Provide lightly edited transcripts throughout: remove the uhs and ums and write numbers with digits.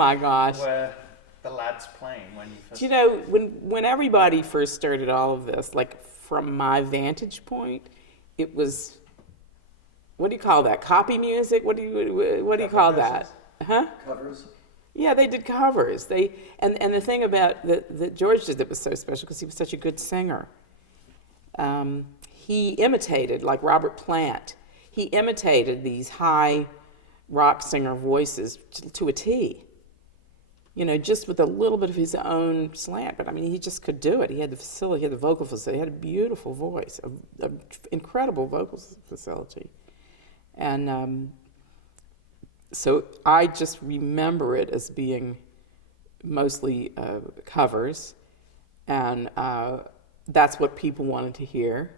my gosh. were the lads playing when you first? Do you know, when everybody first started all of this, like from my vantage point, it was, what do you call that? Copy music? What do you call that? Huh? Covers. Yeah, they did covers. And the thing about that George did that was so special because he was such a good singer. He imitated, like Robert Plant, he imitated these high rock singer voices to a T. You know, just with a little bit of his own slant. But I mean, he just could do it. He had the facility, he had the vocal facility, he had a beautiful voice, a incredible vocal facility. And so I just remember it as being mostly covers, and that's what people wanted to hear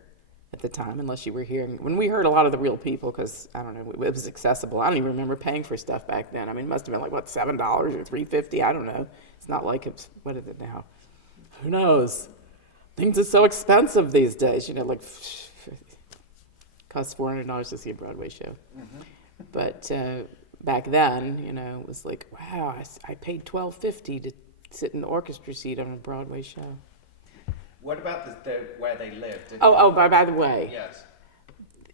at the time, unless you were hearing, when we heard a lot of the real people, because, I don't know, it was accessible. I don't even remember paying for stuff back then. I mean, it must have been like, what, $7 or $3.50? I don't know. It's not like it's, what is it now? Who knows? Things are so expensive these days, you know, like, costs $400 to see a Broadway show. Mm-hmm. But back then, you know, it was like, wow, I paid $12.50 to sit in the orchestra seat on a Broadway show. What about where they lived? By the way. Yes.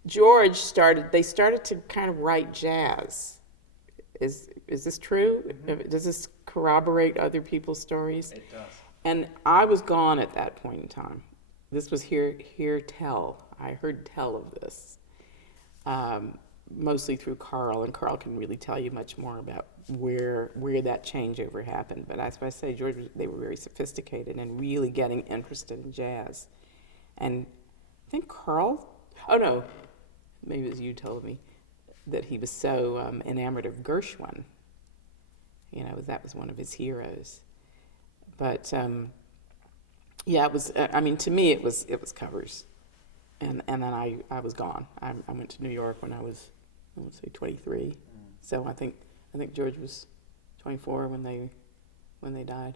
They started to kind of write jazz. Is this true? Mm-hmm. Does this corroborate other people's stories? It does. And I was gone at that point in time. This was hear tell. I heard tell of this, mostly through Carl, and Carl can really tell you much more about where that changeover happened. But as I say, they were very sophisticated and really getting interested in jazz. And I think Carl, oh no, maybe it was you told me, that he was so enamored of Gershwin. You know, that was one of his heroes. But yeah, it was, I mean, to me it was covers. And then I was gone. I went to New York when I was, I would say 23. Mm. So I think George was 24 when they died.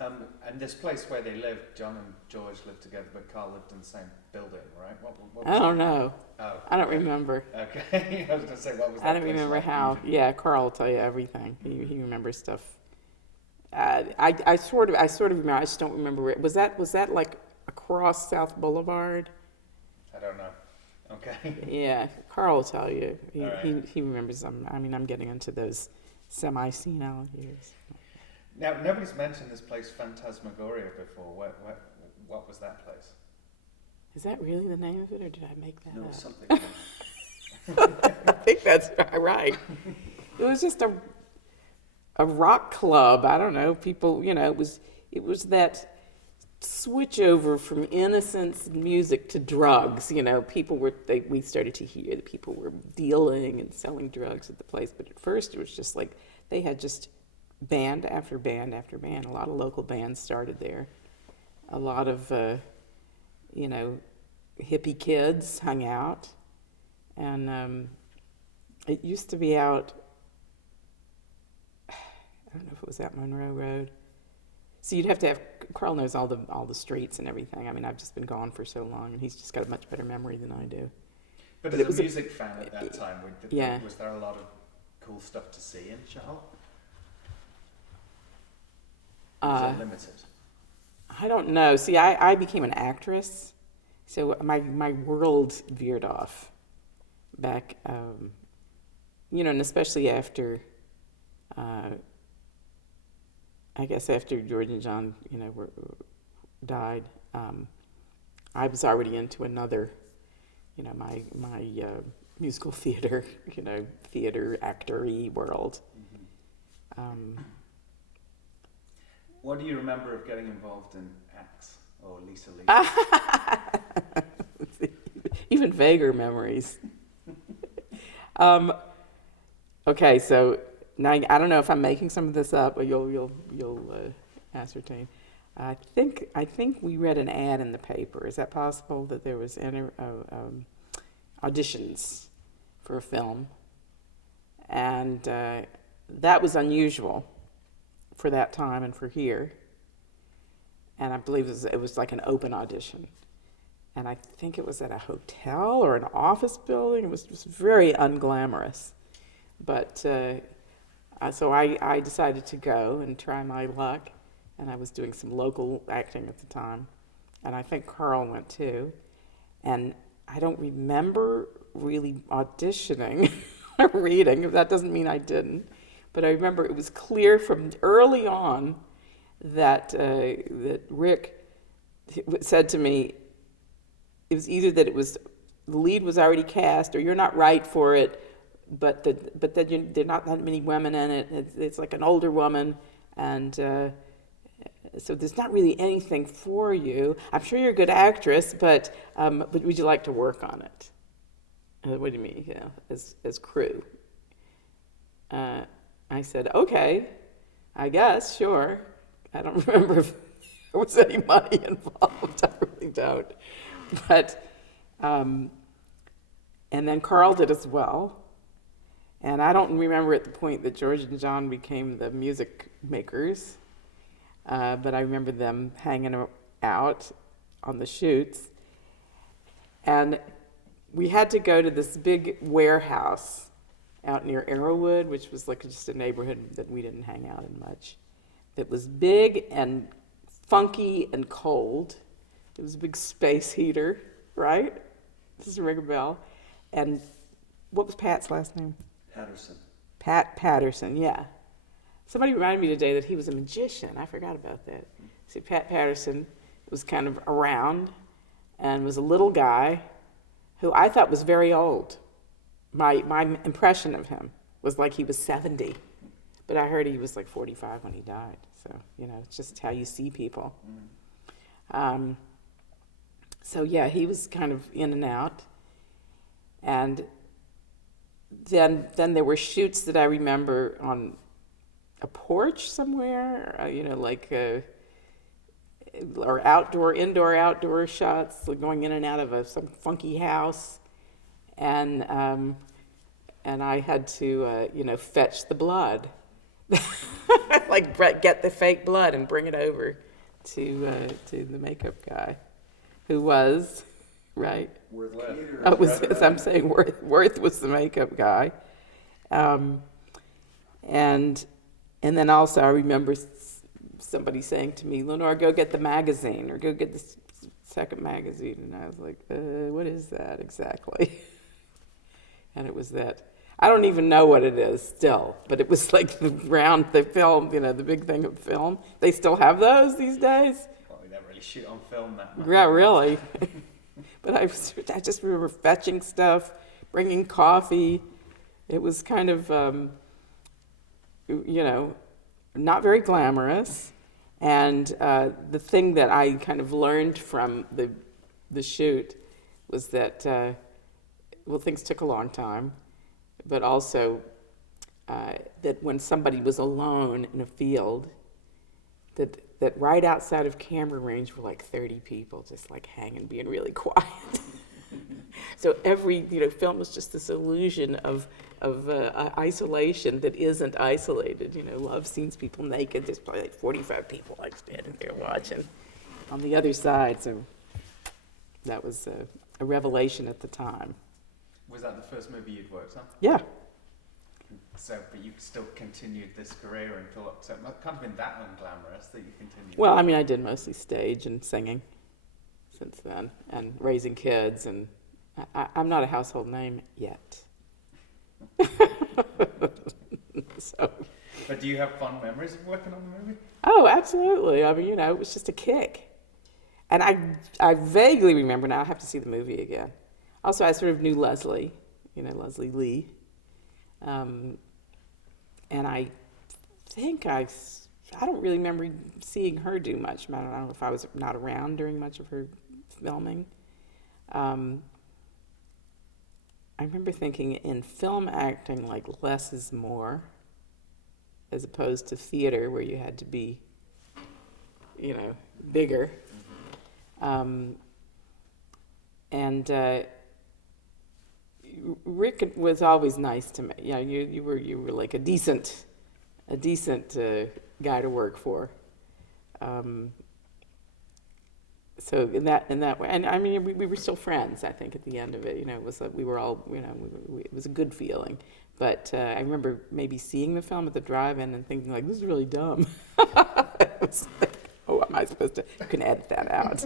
And this place where they lived, John and George lived together, but Carl lived in the same building, right? What I don't know. Oh, I don't remember. Okay, I was going to say, what was that? I don't remember like how. Yeah, Carl will tell you everything. He remembers stuff. I sort of remember. I just don't remember it. Was that like across South Boulevard? I don't know. Okay. Yeah, Carl will tell you. Right. He remembers them. I mean, I'm getting into those semi-senile years. Now, nobody's mentioned this place Phantasmagoria before. What was that place? Is that really the name of it, or did I make that No, up? something. I think that's right. It was just a rock club. I don't know. People, you know, it was that switch over from innocence music to drugs. You know, we started to hear that people were dealing and selling drugs at the place. But at first, it was just like they had just band after band after band. A lot of local bands started there. A lot of, you know, hippie kids hung out. And it used to be out, I don't know if it was at Monroe Road. So you'd have to have, Carl knows all the streets and everything. I mean, I've just been gone for so long, and he's just got a much better memory than I do. But as a music fan at that time, was there a lot of cool stuff to see in Charlotte? Was it limited? I don't know. See, I became an actress, so my world veered off back, you know, and especially after, I guess after George and John, you know, died, I was already into another, you know, my musical theater, you know, theater actor-y world. Mm-hmm. What do you remember of getting involved in Axe or Lisa? Even vaguer memories. Okay, so now I don't know if I'm making some of this up, but you'll ascertain. I think we read an ad in the paper. Is that possible that there was auditions for a film, and that was unusual for that time and for here. And I believe it was like an open audition. And I think it was at a hotel or an office building. It was very unglamorous. But So I decided to go and try my luck, and I was doing some local acting at the time, and I think Carl went too. And I don't remember really auditioning or reading. That doesn't mean I didn't, but I remember it was clear from early on that that Rick said to me, it was either that the lead was already cast, or you're not right for it, but then there are not that many women in it. It's like an older woman, and so there's not really anything for you. I'm sure you're a good actress, but would you like to work on it? What do you mean? You know, as crew? I said, okay, I guess, sure. I don't remember if there was any money involved. I really don't. But and then Carl did as well. And I don't remember at the point that George and John became the music makers, but I remember them hanging out on the shoots. And we had to go to this big warehouse out near Arrowwood, which was like just a neighborhood that we didn't hang out in much. It was big and funky and cold. It was a big space heater, right? Does it ring a bell? And what was Pat's last name? Patterson. Pat Patterson, yeah. Somebody reminded me today that he was a magician. I forgot about that. See, Pat Patterson was kind of around and was a little guy who I thought was very old. My impression of him was like he was 70, but I heard he was like 45 when he died. So, you know, it's just how you see people. So, yeah, he was kind of in and out. And then there were shoots that I remember on a porch somewhere, you know, like, or indoor, outdoor shots, like going in and out of some funky house. And I had to, you know, fetch the blood, like get the fake blood and bring it over to the makeup guy, who was, right? Worth Cater. Oh, as I'm saying, Worth was the makeup guy, and then also I remember somebody saying to me, Lenore, go get the magazine or go get the second magazine, and I was like, what is that exactly? And it was that. I don't even know what it is still, but it was like the film, you know, the big thing of film. They still have those these days? Well, we don't really shoot on film that much. Yeah, really. But I just remember fetching stuff, bringing coffee. It was kind of, you know, not very glamorous. And the thing that I kind of learned from the shoot was that, well, things took a long time, but also that when somebody was alone in a field, that right outside of camera range were like 30 people just like hanging, being really quiet. So every, you know, film was just this illusion of isolation that isn't isolated. You know, love scenes, people naked, there's probably like 45 people like standing there watching on the other side. So that was a revelation at the time. Was that the first movie you'd worked on? Yeah. So, but you still continued this career until, so it can't have been that unglamorous that you continued. Well, I mean, I did mostly stage and singing since then, and raising kids, and I'm not a household name yet. So. But do you have fond memories of working on the movie? Oh, absolutely. I mean, you know, it was just a kick. And I vaguely remember now, I have to see the movie again. Also, I sort of knew Leslie, you know, Leslie Lee. And I think I don't really remember seeing her do much. I don't know if I was not around during much of her filming. I remember thinking in film acting, like less is more, as opposed to theater where you had to be, you know, bigger. Rick was always nice to me. You know, you were like a decent guy to work for. So in that way, and I mean, we were still friends. I think at the end of it, you know, it was like we were all, you know, it was a good feeling. But I remember maybe seeing the film at the drive-in and thinking, like, this is really dumb. It was like, oh, am I supposed to? You can edit that out.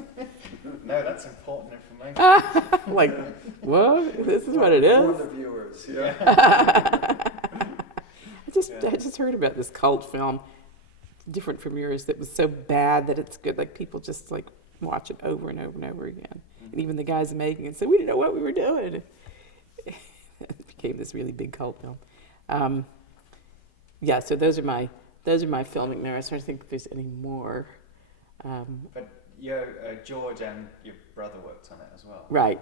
No, that's important information. Like, what? This is what it For is? the viewers, yeah. I just heard about this cult film, different from yours, that was so bad that it's good. Like, people just, like, watch it over and over and over again. And even the guys making it said, we didn't know what we were doing. It became this really big cult film. Yeah, so those are my filming memories. I'm trying to think if there's any more. But George and your brother worked on it as well. Right.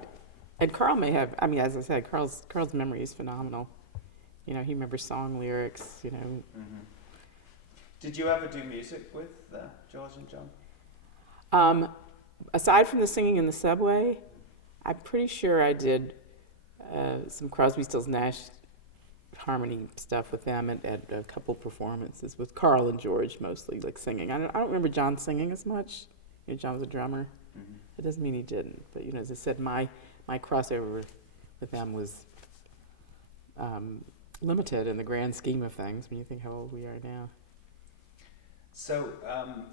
And Carl may have, I mean, as I said, Carl's memory is phenomenal. You know, he remembers song lyrics, you know. Mm-hmm. Did you ever do music with George and John? Aside from the singing in the subway, I'm pretty sure I did some Crosby, Stills, Nash harmony stuff with them at a couple performances with Carl and George mostly, like singing. I don't remember John singing as much. You know, John was a drummer. Mm-hmm. It doesn't mean he didn't, but you know, as I said, my crossover with them was limited in the grand scheme of things when you think how old we are now. So,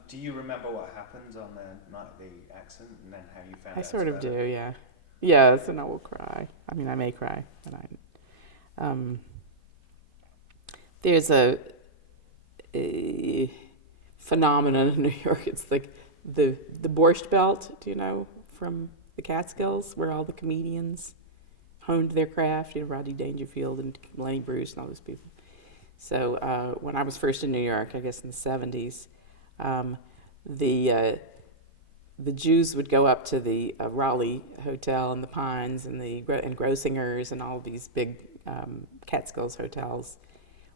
do you remember what happened on the night of the accident and then how you found out? I sort of about do, it? yeah. Yes, and I will cry. I mean, I may cry, but there's a phenomenon in New York. It's like the Borscht Belt, do you know, from the Catskills, where all the comedians honed their craft, you know, Rodney Dangerfield and Lenny Bruce and all those people. So when I was first in New York, I guess in the 70s, the Jews would go up to the Raleigh Hotel and the Pines and Grossinger's and all these big Catskills hotels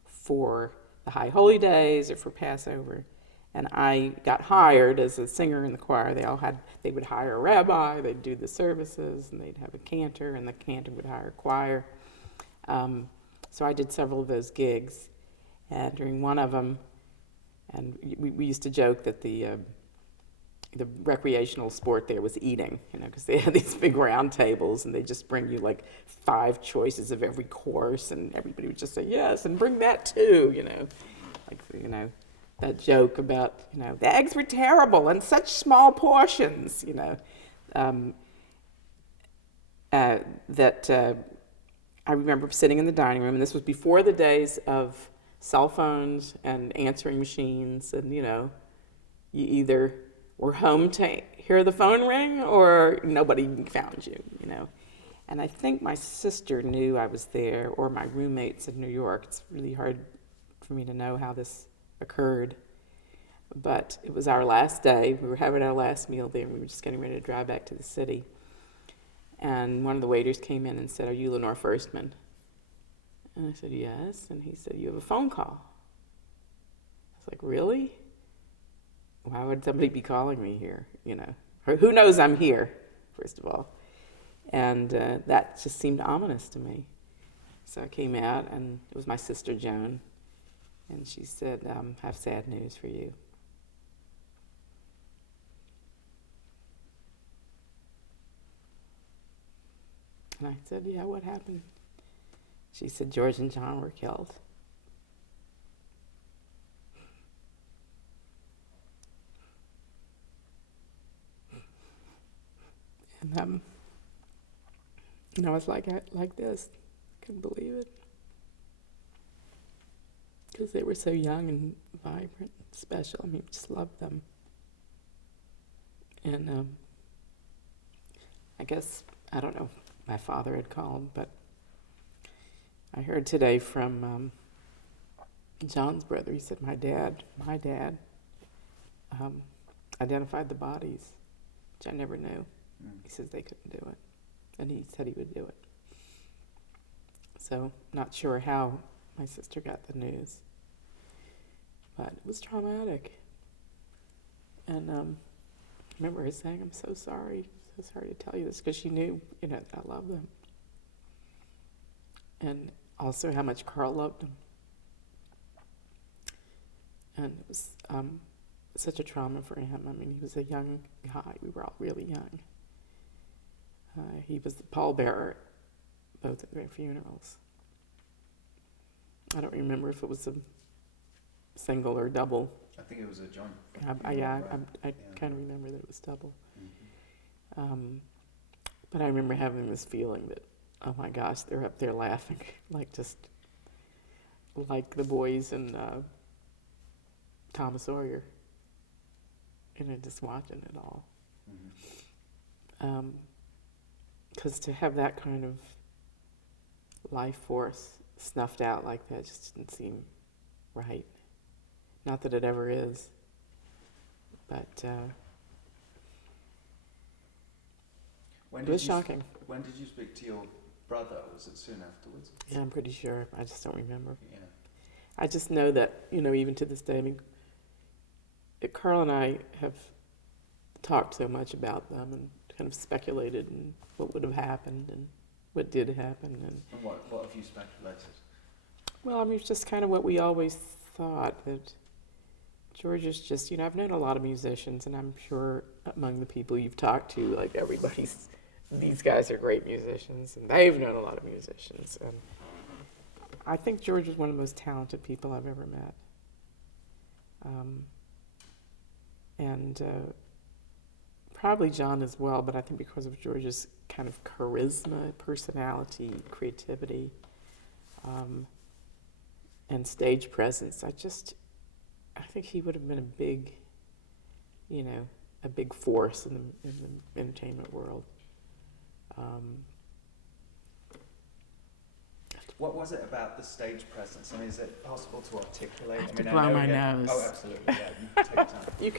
for the High Holy Days or for Passover. And I got hired as a singer in the choir. They would hire a rabbi, they'd do the services, and they'd have a cantor, and the cantor would hire a choir. So I did several of those gigs. And during one of them, and we used to joke that the recreational sport there was eating, you know, because they had these big round tables, and they just bring you like 5 choices of every course, and everybody would just say yes, and bring that too, you know, like, you know, that joke about, you know, the eggs were terrible and such small portions, you know, I remember sitting in the dining room, and this was before the days of cell phones and answering machines, and, you know, you either were home to hear the phone ring or nobody found you, you know. And I think my sister knew I was there, or my roommates in New York. It's really hard for me to know how this occurred. But it was our last day. We were having our last meal there, and we were just getting ready to drive back to the city. And one of the waiters came in and said, "Are you Lenore Firstman?" And I said, "Yes." And he said, "You have a phone call." I was like, "Really? Why would somebody be calling me here? You know, or who knows I'm here, first of all." And that just seemed ominous to me. So I came out, and it was my sister Joan, and she said, "I have sad news for you." And I said, "Yeah, what happened?" She said, "George and John were killed." And I was like this. Couldn't believe it. Because they were so young and vibrant and special. I mean, just loved them. And I guess, I don't know, my father had called, but I heard today from John's brother. He said, my dad identified the bodies, which I never knew. He says they couldn't do it, and he said he would do it. So, not sure how my sister got the news, but it was traumatic. And I remember her saying, "I'm so sorry to tell you this," because she knew, you know, that I loved them. And also how much Carl loved him. And it was such a trauma for him. I mean, he was a young guy. We were all really young. He was the pallbearer at both of their funerals. I don't remember if it was a single or double. I think it was a joint. I Yeah. kind of remember that it was double. Mm-hmm. But I remember having this feeling that, oh my gosh, they're up there laughing, like the boys in Thomas Sawyer, just watching it all. Mm-hmm. Because to have that kind of life force snuffed out like that just didn't seem right. Not that it ever is, but it was shocking. When did you speak to your brother? Was it soon afterwards? Yeah, I'm pretty sure. I just don't remember. Yeah. I just know that, even to this day, Carl and I have talked so much about them and kind of speculated and what would have happened and what did happen. And what have you speculated? Well, it's just kind of what we always thought, that George is just, I've known a lot of musicians, and I'm sure among the people you've talked to, like these guys are great musicians, and they've known a lot of musicians. And I think George is one of the most talented people I've ever met. And probably John as well, but I think because of George's kind of charisma, personality, creativity, and stage presence, I think he would have been a big force in the entertainment world. What was it about the stage presence? Is it possible to articulate? I have to blow my nose. Oh, absolutely. Yeah, you take your time.